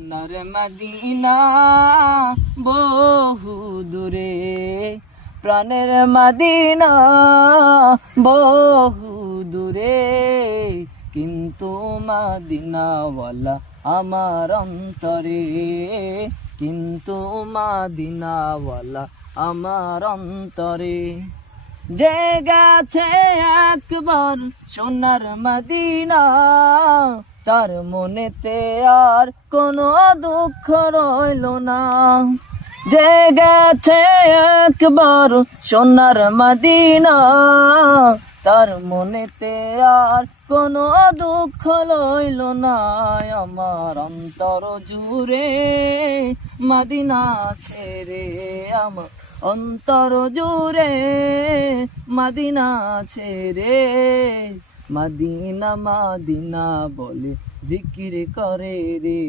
সোনার মদিনা বহু দূরে, প্রাণের মদিনা বহু দূরে, কিন্তু মদিনাওয়ালা আমার অন্তরে, কিন্তু মদিনাওয়ালা আমার অন্তরে। যে গেছে একবার সোনার মদিনা, তার মনেতে আর কোনো দুঃখ রইল না। যে গেছে একবার সোনার মদিনা, তার মনেতে আর কোনো দুঃখ রইল না। আমার অন্তর জুড়ে মদিনা ছেড়ে, আমার অন্তর জুড়ে মদিনা ছেড়ে, মদিনা মদিনা বলে জিকির করে রে।